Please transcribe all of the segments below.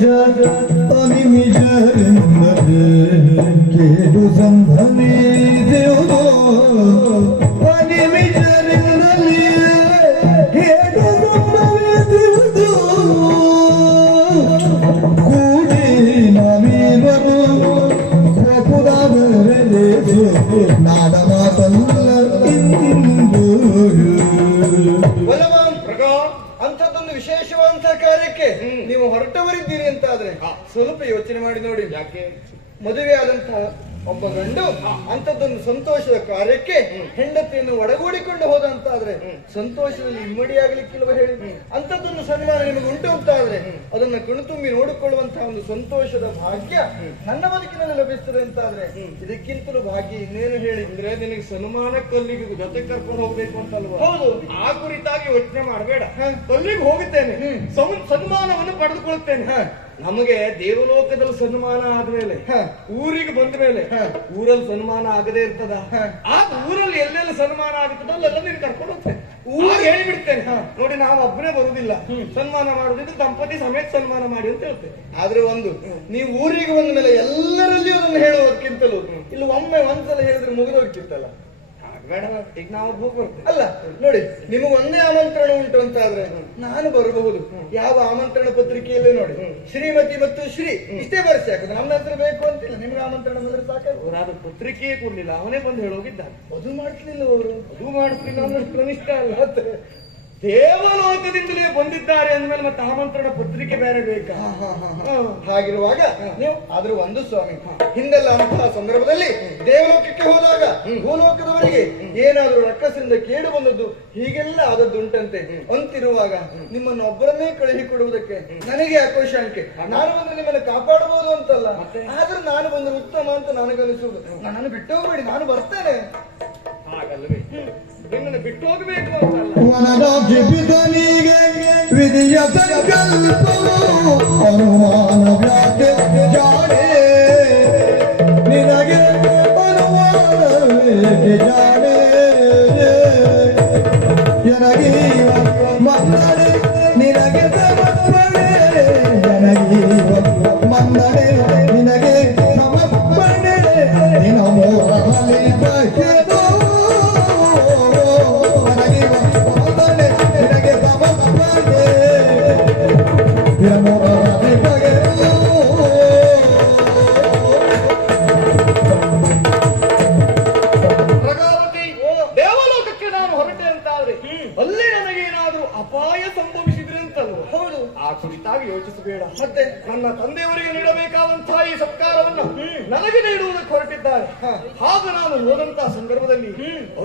ನಿಜ ಅನಿಮಿಷ ಕೇಳು ಸಂಭವಿಸುವುದು ಅನಿಮಿಷರಿಂದಲೇ ಕೇಳು ಸಂಭವಿಸುವುದು ಕೂಡಿ ನಾವೇವರು ಪ್ರಭುದಾದರೆಲೆಸು ನಾಡ ಮಾತಲ್ಲ ಇಂದು ಅಂಥದ್ದೊಂದು ವಿಶೇಷವಾದಂತಹ ಕಾರ್ಯಕ್ಕೆ ನೀವು ಹೊರಟವರಿದ್ದೀರಿ ಅಂತ ಆದ್ರೆ ಸ್ವಲ್ಪ ಯೋಚನೆ ಮಾಡಿ ನೋಡಿ. ಯಾಕೆ ಮದುವೆ ಆದಂತಹ ಒಬ್ಬ ಗಂಡು ಅಂಥದ್ದೊಂದು ಸಂತೋಷದ ಕಾರ್ಯಕ್ಕೆ ಹೆಂಡತಿಯನ್ನು ಒಡಗೂಡಿಕೊಂಡು ಹೋದ ಅಂತ ಆದ್ರೆ ಸಂತೋಷದಲ್ಲಿ ಇಮ್ಮಡಿಯಾಗಲಿಕ್ಕಿಲ್ವ ಹೇಳಿ? ಅಂಥದ್ದೊಂದು ಸನ್ಮಾನ ನಿಮಗೆ ಉಂಟು ಅಂತ ಆದ್ರೆ ಅದನ್ನ ಕಣ್ತುಂಬಿ ನೋಡಿಕೊಳ್ಳುವಂತಹ ಒಂದು ಸಂತೋಷದ ಭಾಗ್ಯ ನನ್ನ ಬದುಕಿನಲ್ಲಿ ಲಭಿಸ್ತದೆ ಅಂತ ಆದ್ರೆ ಇದಕ್ಕಿಂತಲೂ ಭಾಗ್ಯ ಇನ್ನೇನು ಹೇಳಿ? ಅಂದ್ರೆ ನಿನಗೆ ಸನ್ಮಾನ ಕಲ್ಲಿಗೆ ಜೊತೆ ಕರ್ಕೊಂಡು ಹೋಗ್ಬೇಕು ಅಂತಲ್ವ? ಹೌದು. ಆ ಕುರಿತಾಗಿ ಯೋಚನೆ ಮಾಡಬೇಡ. ಕಲ್ಲಿಗೆ ಹೋಗುತ್ತೇನೆ, ಸನ್ಮಾನವನ್ನು ಪಡೆದುಕೊಳ್ಳುತ್ತೇನೆ. ನಮಗೆ ದೇವಲೋಕದಲ್ಲಿ ಸನ್ಮಾನ ಆದ್ಮೇಲೆ ಊರಿಗೆ ಬಂದ ಮೇಲೆ ಊರಲ್ಲಿ ಸನ್ಮಾನ ಆಗದೆ ಇರ್ತದ? ಆಗ ಊರಲ್ಲಿ ಎಲ್ಲೆಲ್ಲ ಸನ್ಮಾನ ಆಗುತ್ತದೋ ಅಲ್ಲೆಲ್ಲ ನೀನು ಕರ್ಕೊಂಡು ಹೋಗ್ತೇನೆ, ಊರಿಗೆ ಹೇಳಿಬಿಡ್ತೇನೆ. ನೋಡಿ, ನಾವು ಒಬ್ಬನೇ ಬರುದಿಲ್ಲ, ಸನ್ಮಾನ ಮಾಡುದಿದ್ರೆ ದಂಪತಿ ಸಮೇತ ಸನ್ಮಾನ ಮಾಡಿ ಅಂತ ಹೇಳ್ತೇವೆ. ಆದ್ರೆ ಒಂದು, ನೀವು ಊರಿಗೆ ಬಂದ ಮೇಲೆ ಎಲ್ಲರಲ್ಲಿಯೂ ಅದನ್ನು ಹೇಳುವುದಕ್ಕಿಂತಲೂ ಇಲ್ಲಿ ಒಮ್ಮೆ ಒಂದ್ಸಲ ಹೇಳಿದ್ರೆ ಮುಗಿದೋಗ್ತಿತ್ತಲ್ಲ. ಬೇಡ, ಈಗ ನಾವು ಬರ್ತೇವೆ ಅಲ್ಲ. ನೋಡಿ, ನಿಮಗೆ ಒಂದೇ ಆಮಂತ್ರಣ ಉಂಟು ಅಂತ ಆದ್ರೆ ನಾನು ಬರಬಹುದು. ಯಾವ ಆಮಂತ್ರಣ ಪತ್ರಿಕೆಯಲ್ಲೂ ನೋಡಿ ಶ್ರೀಮತಿ ಮತ್ತು ಶ್ರೀ ಇಷ್ಟೇ ಬರೆಸಿ ಹಾಕುದು, ನಮ್ಮ ಹೆಸರು ಬೇಕು ಅಂತಿಲ್ಲ. ನಿಮ್ಗೆ ಆಮಂತ್ರಣ ಬಂದ್ರೆ ಸಾಕಾಗ. ಅದು ಪತ್ರಿಕೆಯೇ ಕೊಡ್ಲಿಲ್ಲ, ಅವನೇ ಬಂದು ಹೇಳೋಗಿದ್ದಾನೆ. ಅದು ಮಾಡ್ಲಿಲ್ಲ, ಅವರು ಅದು ಮಾಡ್ಲಿಲ್ಲ ಅನ್ನೋಷ್ಟು ಕನಿಷ್ಠ ಅಲ್ಲ. ದೇವಲೋಕದಿಂದಲೇ ಬಂದಿದ್ದಾರೆ ಅಂದ್ಮೇಲೆ ಮತ್ತೆ ಆಮಂತ್ರಣ ಪತ್ರಿಕೆ ಬೇರೆ ಬೇಕಾ? ಹಾಗಿರುವಾಗ ನೀವು ಆದ್ರೂ ಒಂದು ಸ್ವಾಮಿ, ಹಿಂದೆಲ್ಲ ಅಂತಹ ಸಂದರ್ಭದಲ್ಲಿ ದೇವಲೋಕಕ್ಕೆ ಹೋದಾಗ ಭೂಲೋಕದವರಿಗೆ ಏನಾದ್ರೂ ರಕ್ಕಸಿಂದ ಕೇಡು ಬಂದದ್ದು ಹೀಗೆಲ್ಲ ಆದದ್ದು ಉಂಟಂತೆ. ಅಂತಿರುವಾಗ ನಿಮ್ಮನ್ನು ಒಬ್ಬರನ್ನೇ ಕಳುಹಿ ಕೊಡುವುದಕ್ಕೆ ನನಗೆ ಆಕ್ರೋಶಾಂಕೆ. ನಾನು ಬಂದು ನಿಮ್ಮನ್ನು ಕಾಪಾಡಬಹುದು ಅಂತಲ್ಲ, ಆದ್ರೂ ನಾನು ಬಂದು ಉತ್ತಮ ಅಂತ ನನಗನಿಸುವುದು. ನನ್ನನ್ನು ಬಿಟ್ಟು ಹೋಗಬೇಡಿ, ನಾನು ಬರ್ತೇನೆ. ಹಾಗಲ್ವೇ, ನಿನ್ನನ್ನು ಬಿಟ್ಟು ಹೋಗಬೇಕು ಅಂತಲ್ಲ. ವಿಧಿಯ ಸಂಕಲ್ಪವು ಅನುಮಾನ ವ್ಯಾಖ್ಯೆ ಜಾಡೆ ನಿನಗೆ ಅನುಮಾನವೇಕೆ ಜಾಡೆ ಜನಗೀವ ಮನ್ನಡೆ ನಿನಗೆ ಸಮರ್ಪಣೆ ಜನಗೀವ ಮನ್ನಡೆ ನಿನಗೆ ಸಮರ್ಪಣೆ ನಿನ ಮೋಹಲಿ ಬಗೆದು ದೇವಲೋಕಕ್ಕೆ ನಾನು ಹೊರಟೆ ಅಂತಾದ್ರೆ ಅಲ್ಲಿ ನನಗೇನಾದ್ರೂ ಅಪಾಯ ಸಂಭವಿಸಿದ್ರೆ ಅಂತಲ್ವ? ಹೌದು. ಆ ಕುರಿತಾಗಿ ಯೋಚಿಸಬೇಡ. ಮತ್ತೆ ನನ್ನ ತಂದೆಯವರಿಗೆ ನೀಡಬೇಕಾದಂತಹ ಈ ಸತ್ಕಾರವನ್ನು ನನಗೆ ನೀಡುವುದಕ್ಕೆ ಹೊರಟಿದ್ದಾರೆ. ಹಾಗ ನಾನು ಹೋದಂತಹ ಸಂದರ್ಭದಲ್ಲಿ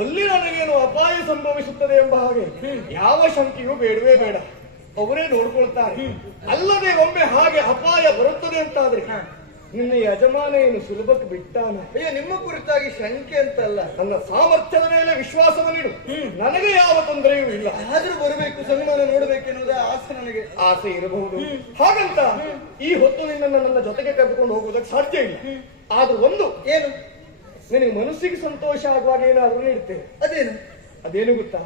ಅಲ್ಲಿ ನನಗೇನು ಅಪಾಯ ಸಂಭವಿಸುತ್ತದೆ ಎಂಬ ಹಾಗೆ ಯಾವ ಶಂಕೆಯೂ ಬೇಡವೇ ಬೇಡ. ಅವರೇ ನೋಡ್ಕೊಳ್ತಾರೆ. ಅಲ್ಲದೆ ಒಮ್ಮೆ ಹಾಗೆ ಅಪಾಯ ಬರುತ್ತದೆ ಅಂತಾದ್ರೆ ನಿನ್ನ ಯಜಮಾನ ಏನು ಸುಲಭಕ್ಕೆ ಬಿಟ್ಟಾನ? ಅಯ್ಯೋ, ನಿಮ್ಮ ಕುರಿತಾಗಿ ಶಂಕೆ ಅಂತಲ್ಲ, ನನ್ನ ಸಾಮರ್ಥ್ಯದ ಮೇಲೆ ವಿಶ್ವಾಸವನ್ನಿಡು. ನನಗೆ ಯಾವ ತೊಂದರೆಯೂ ಇಲ್ಲ. ಆದ್ರೂ ಬರಬೇಕು, ಸನ್ಮಾನ ನೋಡಬೇಕೆನ್ನುವುದೇ ಆಸೆ. ನನಗೆ ಆಸೆ ಇರಬಹುದು, ಹಾಗಂತ ಈ ಹೊತ್ತು ನಿನ್ನನ್ನು ನನ್ನ ಜೊತೆಗೆ ಕರೆದುಕೊಂಡು ಹೋಗುವುದಕ್ಕೆ ಸಾಧ್ಯ ಇಲ್ಲ. ಆದ್ರೂ ಒಂದು, ಏನು ನಿನಗೆ ಮನಸ್ಸಿಗೆ ಸಂತೋಷ ಆಗುವಾಗ ಏನಾದ್ರೂ ನೀಡ್ತೇನೆ. ಅದೇನು ಗೊತ್ತಾ?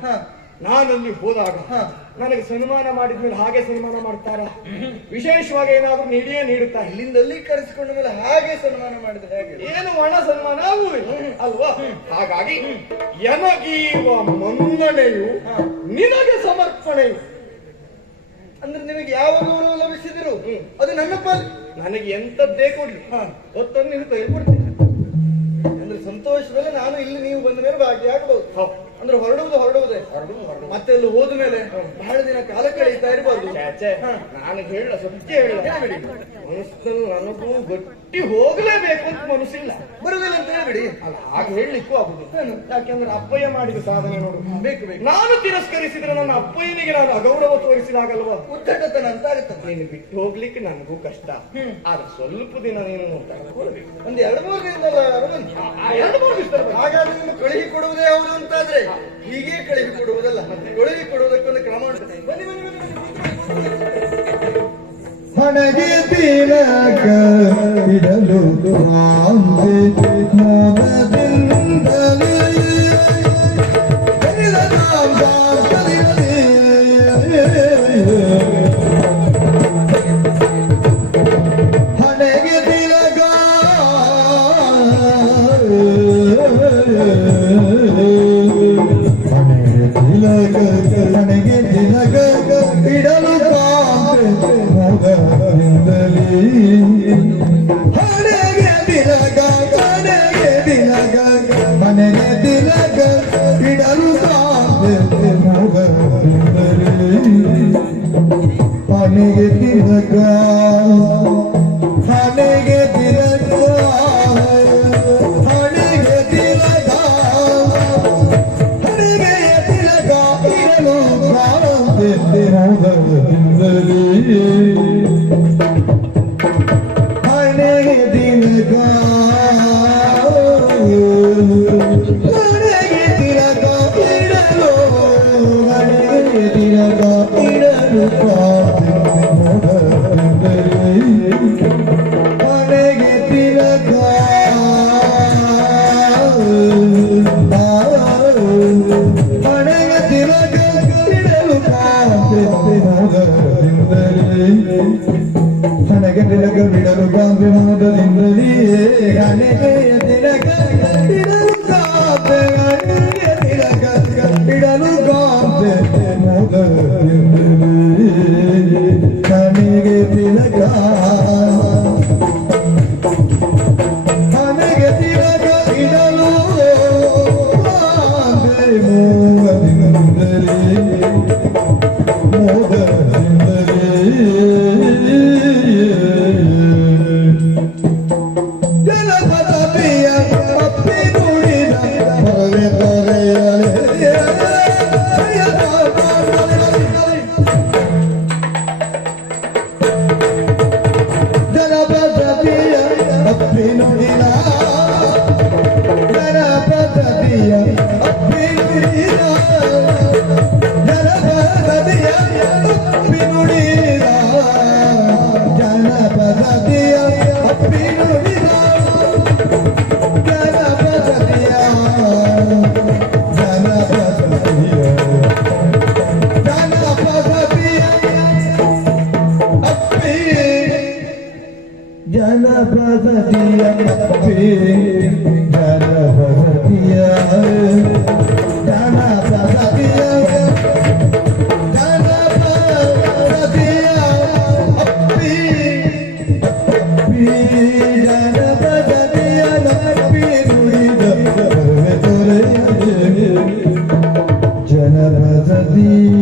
ನಾನಲ್ಲಿ ಹೋದಾಗ ನನಗೆ ಸನ್ಮಾನ ಮಾಡಿದ್ಮೇಲೆ ಹಾಗೆ ಸನ್ಮಾನ ಮಾಡ್ತಾರ? ವಿಶೇಷವಾಗಿ ಏನಾದ್ರೂ ನೀಡಿಯೇ ನೀಡುತ್ತಾ? ಇಲ್ಲಿಂದಲ್ಲಿ ಕರೆಸಿಕೊಂಡ ಮೇಲೆ ಹಾಗೆ ಸನ್ಮಾನ ಮಾಡಿದ್ರೆ ಹೇಗೆ? ಏನು ಒಣ ಸನ್ಮಾನ ಆಗುವುದಿಲ್ಲ ಅಲ್ವಾ? ಹಾಗಾಗಿ ಎನಗೀವ ಮನ್ನಣೆಯು ನಿನಗೆ ಸಮರ್ಪಣೆಯು. ಅಂದ್ರೆ ನಿಮಗೆ ಯಾವ ಗೌರವ ಲಭಿಸಿದ್ರು ಅದು ನನ್ನ ಪಾಲು. ನನಗೆ ಎಂತದ್ದೇ ಕೊಡ್ಲಿ ಹೊತ್ತನ್ನು ನೀವು ತೆಗೆದುಕೊಡ್ತೀನಿ. ಅಂದ್ರೆ ಸಂತೋಷದಲ್ಲಿ ನಾನು ಇಲ್ಲಿ ನೀವು ಬಂದ ಮೇಲೆ ಭಾಗಿಯಾಗಬಹುದು. ಅಂದ್ರೆ ಹೊರಡುವುದೇ ಮತ್ತೆ ಅಲ್ಲಿ ಹೋದ ಮೇಲೆ ಬಹಳ ದಿನ ಕಾಲ ಕಳೀತಾ ಇರಬಾರ್ದು. ನಾನು ಹೇಳ ಸತ್ಯ ಹೇಳ, ಮನಸ್ಸಲ್ಲಿ ನನಗೂ ಗಟ್ಟಿ ಹೋಗಲೇಬೇಕು ಅಂತ ಮನಸ್ಸಿಲ್ಲ, ಬರುದಿಲ್ಲ ಅಂತ ಹೇಳ್ಬಿಡಿ. ಅಲ್ಲ, ಹಾಗೆ ಹೇಳಲಿಕ್ಕೂ ಆಗುದು. ಯಾಕೆಂದ್ರೆ ಅಪ್ಪಯ್ಯ ಮಾಡಿದ ಸಾಧನೆ ನೋಡು, ಬೇಕು. ನಾನು ತಿರಸ್ಕರಿಸಿದ್ರೆ ನನ್ನ ಅಪ್ಪಯ್ಯನಿಗೆ ನಾನು ಅಗೌರವ ತೋರಿಸಿದಾಗಲ್ವಾ ಉದ್ದಟತನ ಅಂತ ಆಗುತ್ತದೆ. ನೀನು ಬಿಟ್ಟು ಹೋಗ್ಲಿಕ್ಕೆ ನನಗೂ ಕಷ್ಟ. ಆದ್ರೆ ಸ್ವಲ್ಪ ದಿನ ನೀನು ಒಂದು 2-3 ದಿನದಲ್ಲ, 2-3 ದಿವಸ. ಹಾಗಾದ್ರೆ ನೀನು ಕಳುಹಿ ಕೊಡುವುದೇ ಹೌದು ಅಂತಾದ್ರೆ ಹೀಗೆ ಕಳುಹಿ ಕೊಡುವುದಲ್ಲ, ಕಳುಹಿ ಕೊಡುವುದಕ್ಕೊಂದು ಕ್ರಮ ಉಂಟು. ಬನ್ನಿ ಬನ್ನಿ ಹಣಗೆ ತೀರಕ ಇಡಲು ಮೋದದಿಂದಲೇ ಮೋದದಿಂದಲೇ ಹಣೆಗೆ ತಿಲಕ ಮನೆಗೆ ತಿಲಕ ಮನೆಗೆ ತಿಲಕ ಇಡಲು ಸಾಧ್ಯ ಮೋದದಿಂದಲೇ ಹಣೆಗೆ ತಿಲಕ ಹಣೆಗೆ ತಿಲಕ ಹಣೆಗೆ ತಿಲಕ ಹಣೆಗೆ ತಿಲಕ ಇಡಲು ಸಾಧ್ಯ ಮೋದದಿಂದಲೇ ಹಣೆಗೆ ತಿಲಕ ಹಣೆಗೆ ತಿಲಕ ಇಡಲು ಹಣೆಗೆ ತಿಲಕ ಇಡಲು ಹಣೆಗೆ ತಿಲಕ ಹಣೆಗೆ ತಿಲಕ ಇಡಲು ಹಣೆಗೆ ತಿಲಕ ಬಿಡಲು ಕಾಂತಿ ಮೋದದಿಂದಲೇ ಹಣೆಗೆ ತಿಲಕ ಇಡಲು ಕಾಂತಿ ಹಣೆಗೆ ತಿಲಕ ಇಡಲು ಕಾಂತಿ ಮೋದದಿಂದಲೇ ಹಣೆಗೆ ತಿಲಕ ಹಣೆಗೆ ತಿಲಕ ಇಡಲು ಕಾಂತಿ ಮೋದದಿಂದಲೇ ಜನಪದ ಪ್ರಿಯ ಅಪ್ಪಿ ನುಡಿದ ಹೊರೆ ತೊರೆಯಲೇ ಜನಪದ ಪ್ರಿಯ ಅಪ್ಪಿ ನುಡಿದ ಜನಪದ ಪ್ರಿಯ ಅಪ್ಪಿ ನುಡಿದ ಜನಪದತಿಯ ಅಪ್ಪಿ ನುಡಿದ ಜನಪದತಿಯ ಅಪ್ಪಿ ನುಡಿದ ಜನಪದತಿಯ ಜನಪದತಿಯ ಜನಪದತಿಯ ಅಪ್ಪಿ ಜನಪದತಿಯ ಅಪ್ಪಿ ಜನಪದತಿಯ ಜನಪದತಿಯ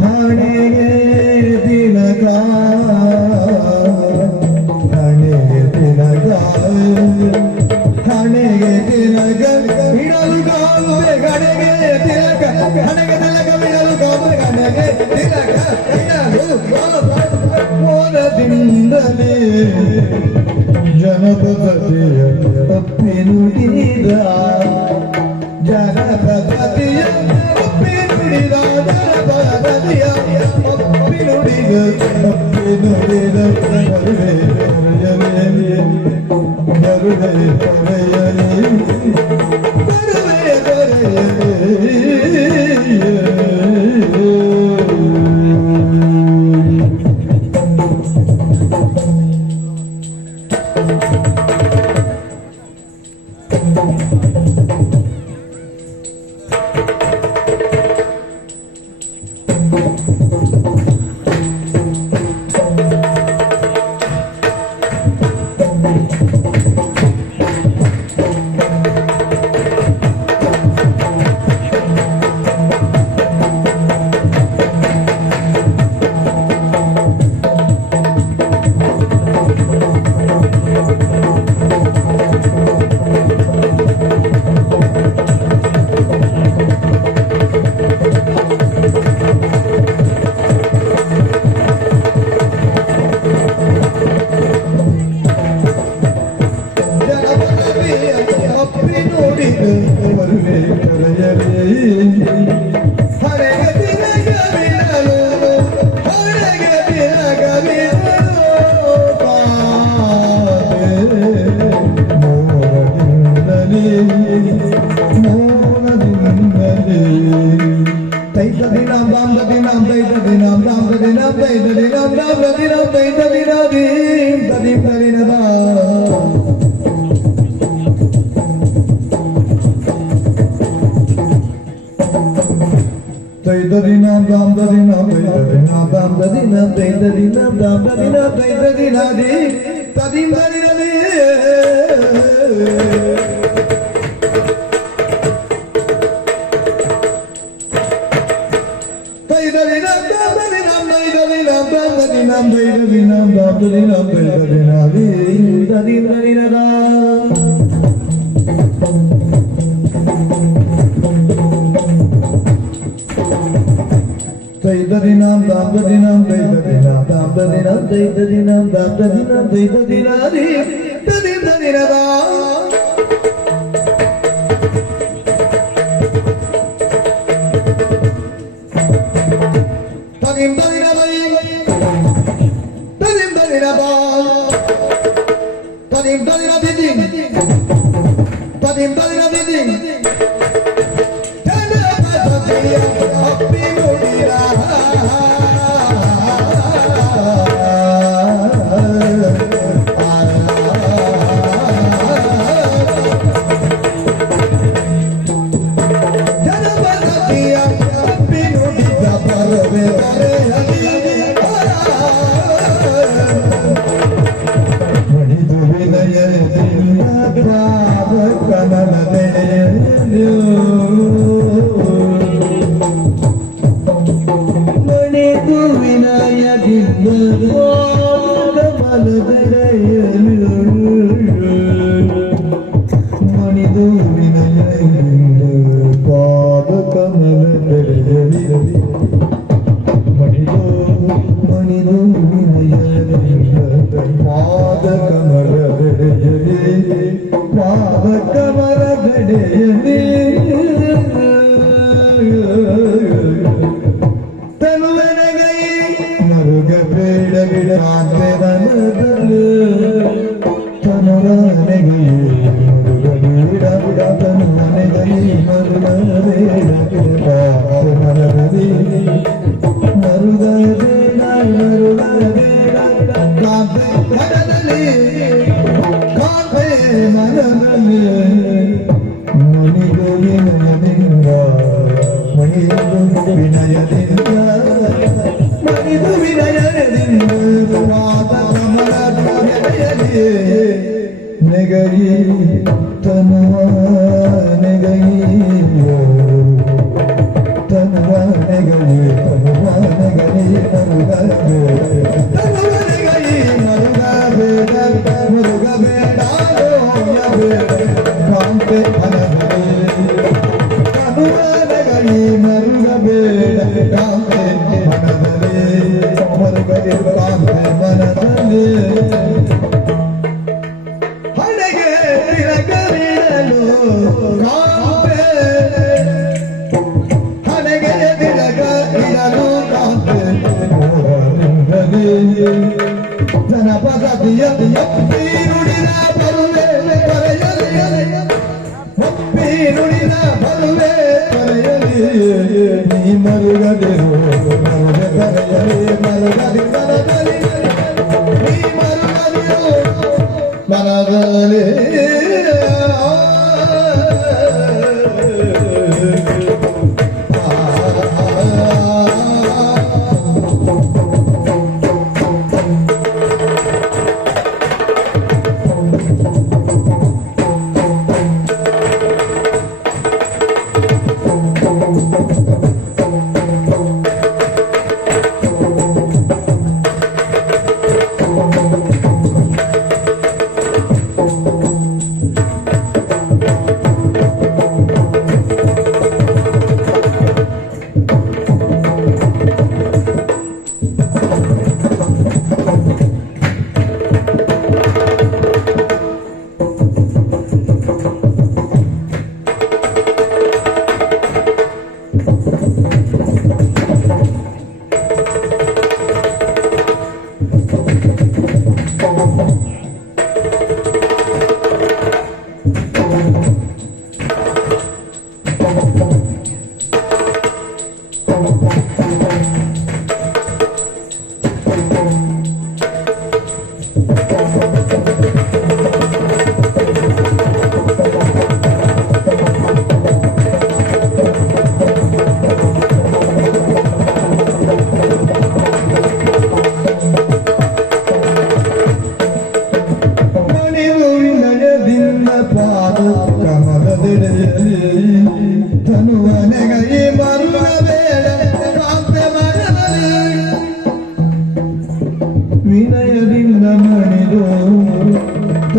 ಹಣೆಗೆ ತಿಲಕ ಹಣೆಗೆ ತಿಲಕ ಹಣೆಗೆ ತಿಲಕ ಇಡಲು ಗಾಂಬೆ ಗಣೆಗೆ ತಿಲಕ ಹಣೆಗೆ ತಿಲಕ ಬಿಡಲು ಗಾಂಬೆ ಗಣೆಗೆ ತಿಲಕ ಇಡಲು ಮೋದದಿಂದಲೇ ಜನಪದತಿಯ ಅಪ್ಪಿ ನುಡಿದ ಜನಪದತಿಯ ಅಪ್ಪಿ ನುಡಿದ ಜನಪದತಿಯ ಅಪ್ಪಿ ನುಡಿದ ಅಪ್ಪಿ ನುಡಿದ ಬರುವೆ ತೊರೆಯಲೇ ಬರುವೆ ತೊರೆಯಲೇ ಬರುವೆ Tadinam dam tadinam tadinam dam tadinam tadinam dim tadinam Tadinam dam tadinam tadinam dam tadinam tadinam dam tadinam tadinam dim tadim tadinam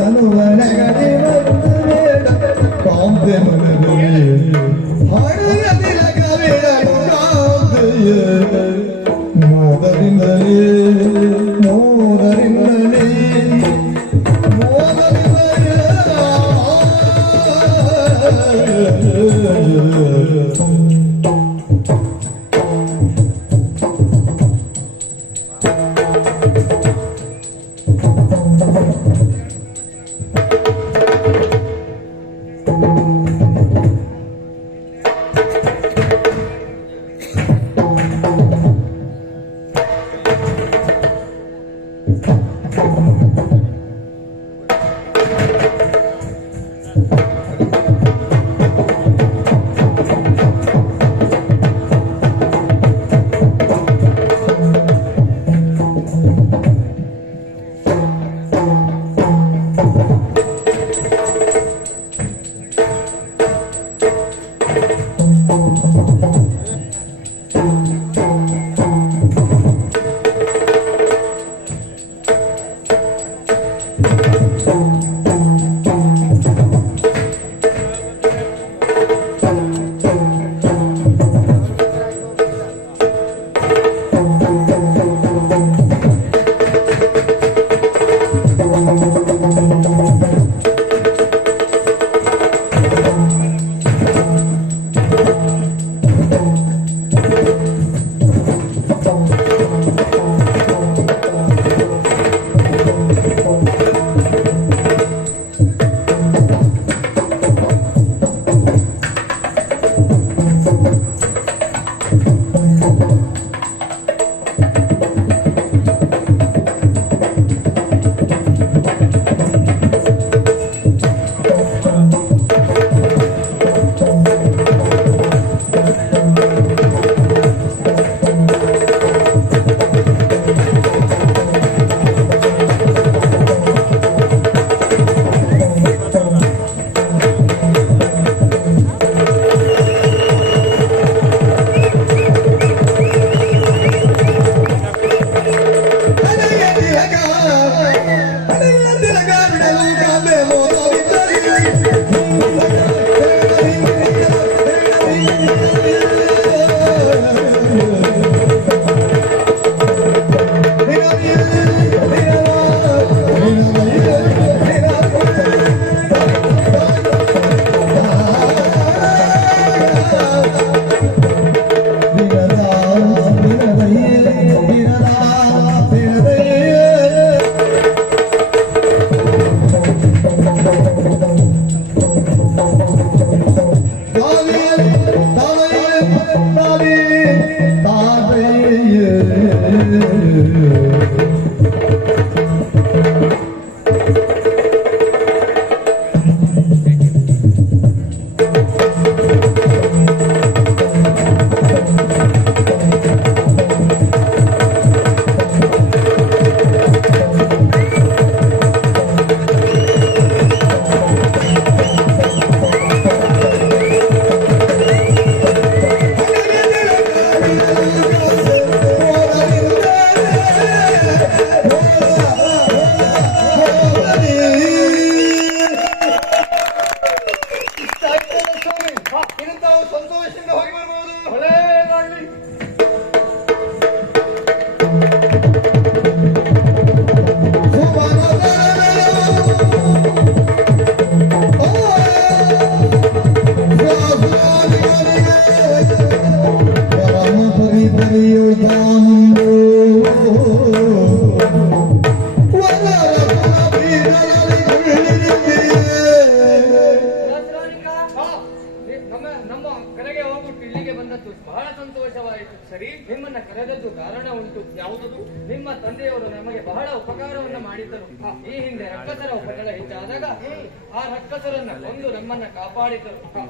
ನಗಡಿ ಬಂದು ಬೇಡ ಕಾಂತೆ ಮನದಲ್ಲಿ ಹಣೆಯ ತಿಲಕವಿಡಲು ಕಾಂತೆಯೇ ಮೋದರಿಂದಲೇ ಮೋದರಿಂದಲೇ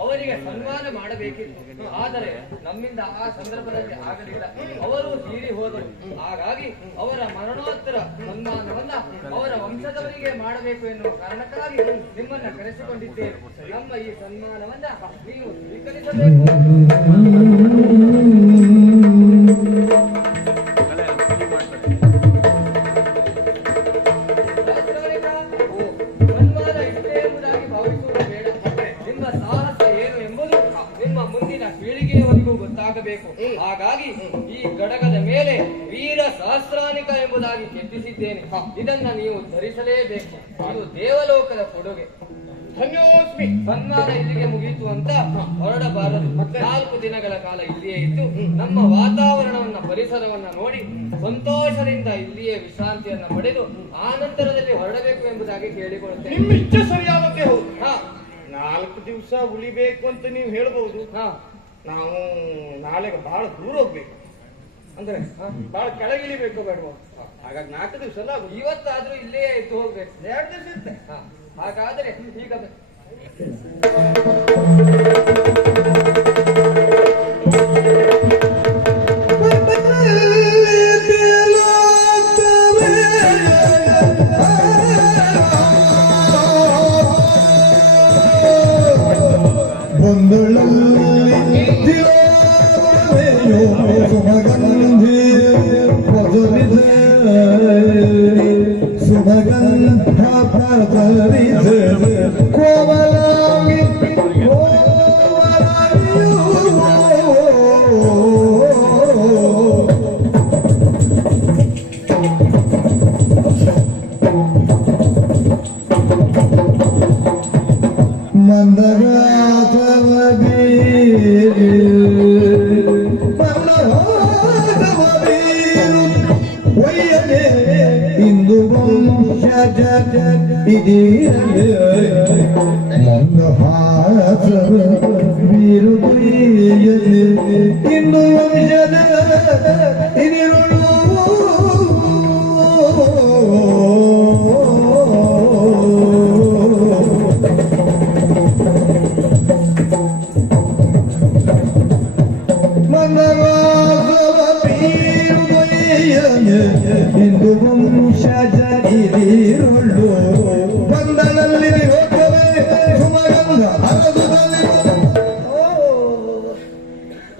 ಅವರಿಗೆ ಸನ್ಮಾನ ಮಾಡಬೇಕಿತ್ತು. ಆದರೆ ನಮ್ಮಿಂದ ಆ ಸಂದರ್ಭದಲ್ಲಿ ಆಗಲಿಲ್ಲ. ಅವರು ತೀರಿ ಹೋದರು. ಹಾಗಾಗಿ ಅವರ ಮರಣೋತ್ತರ ಸನ್ಮಾನವನ್ನ ಅವರ ವಂಶದವರಿಗೆ ಮಾಡಬೇಕು ಎನ್ನುವ ಕಾರಣಕ್ಕಾಗಿ ನಿಮ್ಮನ್ನ ಕರೆಸಿಕೊಂಡಿದ್ದೇವೆ. ನಮ್ಮ ಈ ಸನ್ಮಾನವನ್ನ ನೀವು ಸ್ವೀಕರಿಸಬೇಕು. ಸನ್ಮಾನ ಸಹಸ್ರಾನಿಕ ಎಂಬುದಾಗಿ ಕೆತ್ತಿಸಿದ್ದೇನೆ. ಇದನ್ನ ನೀವು ಧರಿಸಲೇಬೇಕು. ಇದು ದೇವಲೋಕದ ಕೊಡುಗೆ. ಧನ್ಯೋಸ್ಮಿ. ಸನ್ಮಾನ ಇಲ್ಲಿಗೆ ಮುಗಿಯಿತು ಅಂತ ಹೊರಡಬಾರದು. 4 ದಿನಗಳ ಕಾಲ ಇಲ್ಲಿಯೇ ಇದ್ದು ನಮ್ಮ ವಾತಾವರಣವನ್ನ ಪರಿಸರವನ್ನ ನೋಡಿ ಸಂತೋಷದಿಂದ ಇಲ್ಲಿಯೇ ವಿಶ್ರಾಂತಿಯನ್ನ ಪಡೆದು ಆನಂತರದಲ್ಲಿ ಹೊರಡಬೇಕು ಎಂಬುದಾಗಿ ಕೇಳಿಕೊಳ್ಳುತ್ತೇನೆ. ನಿಮ್ಮ ಇಚ್ಛೆ ಸರಿಯಾದಂತೆ ಹೌದು. ಹಾ 4 ದಿವಸ ಉಳಿಬೇಕು ಅಂತ ನೀವು ಹೇಳ್ಬಹುದು. ಹಾ ನಾವು ನಾಳೆಗೆ ಬಹಳ ದೂರ ಹೋಗ್ಬೇಕು, ಅಂದ್ರೆ ಬಹಳ ಕೆಳಗಿಳಿಬೇಕು ಬೇಡವಾ? ಹಾಗಾಗಿ 4 ದಿವಸ ಅಲ್ಲ, ಇವತ್ತಾದ್ರೂ ಇಲ್ಲೇ ಇದ್ದು ಹೋಗ್ಬೇಕು. 2 ದಿವಸ ಇರುತ್ತೆ. ಹಾಗಾದ್ರೆ ಈಗ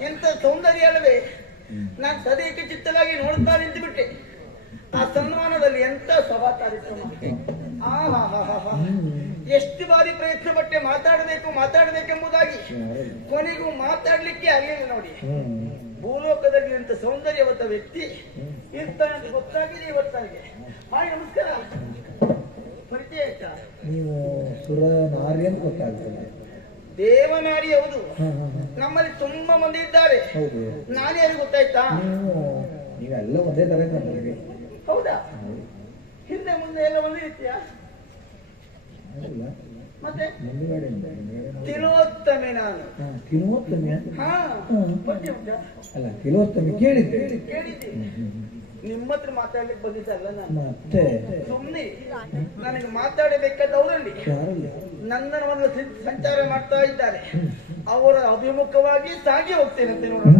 ಎಂತ ಸೌಂದರ್ಯ ಅಲ್ಲವೇ? ನಾನು ಸದ್ಯಕ್ಕೆ ಚಿತ್ತಲಾಗಿ ನೋಡ್ತಾ ನಿಂತು ಬಿಟ್ಟೆ. ಆ ಸನ್ಮಾನದಲ್ಲಿ ಎಂತ ಸಭಾ ಕಾರ್ಯಕ್ರಮ! ಎಷ್ಟು ಬಾರಿ ಪ್ರಯತ್ನ ಪಟ್ಟೆ ಮಾತಾಡಬೇಕೆಂಬುದಾಗಿ, ಕೊನೆಗೂ ಮಾತಾಡ್ಲಿಕ್ಕೆ ಆಗಲಿಲ್ಲ ನೋಡಿ. ಭೂಲೋಕದಲ್ಲಿ ಅಂತ ಸೌಂದರ್ಯವಂತ ವ್ಯಕ್ತಿ ಇರ್ತಾನೆ ಅಂತ ಗೊತ್ತಾಗಿದೆ ಇವತ್ತಾಗಿ. ಹಾಯ್, ನಮಸ್ಕಾರ. ಪರಿಚಯ ಆಯ್ತಾ? ನೀವು ಸುರ ನಾರಿ ಅಂತ ಗೊತ್ತಾಗ್ತದೆ. ದೇವನಾರಿ ಹೌದು. ನಮ್ಮಲ್ಲಿ ತುಂಬಾ ಮಂದಿ ಇದ್ದಾರೆ. ನಾನೇ ಯಾರು ಗೊತ್ತಾಯ್ತಾ? ನೀವೆಲ್ಲ ಒಂದೇ ತರ ನಮಗೆ. ಹೌದಾ? ಹಿಂದೆ ಮುಂದೆ ಎಲ್ಲ ಒಂದೇ ರೀತಿಯ? ಮತ್ತೆ ತಿಲೋತ್ತಮೆ ನಾನು. ತಿಲೋತ್ತಮೆ? ಹಾ, ಗೊತ್ತೇ ಉಂಟಾ? ಅಲ್ಲ, ತಿಲೋತ್ತಮೆ ಕೇಳಿದ್ದೆ. ನಿಮ್ಮ ಹತ್ರ ಮಾತಾಡ್ಲಿಕ್ಕೆ ಬಂದಿದ್ದಲ್ಲ ನಾನು. ಮತ್ತೆ ಸುಮ್ಮನೆ ನನಗೆ ಮಾತಾಡಬೇಕಾದವರಲ್ಲಿ ನನ್ನನ್ನು ಸಂಚಾರ ಮಾಡ್ತಾ ಇದ್ದಾರೆ. ಅವರ ಅಭಿಮುಖವಾಗಿ ಸಾಗಿ ಹೋಗ್ತೇನೆ ಅಂತ ನೋಡೋಣ.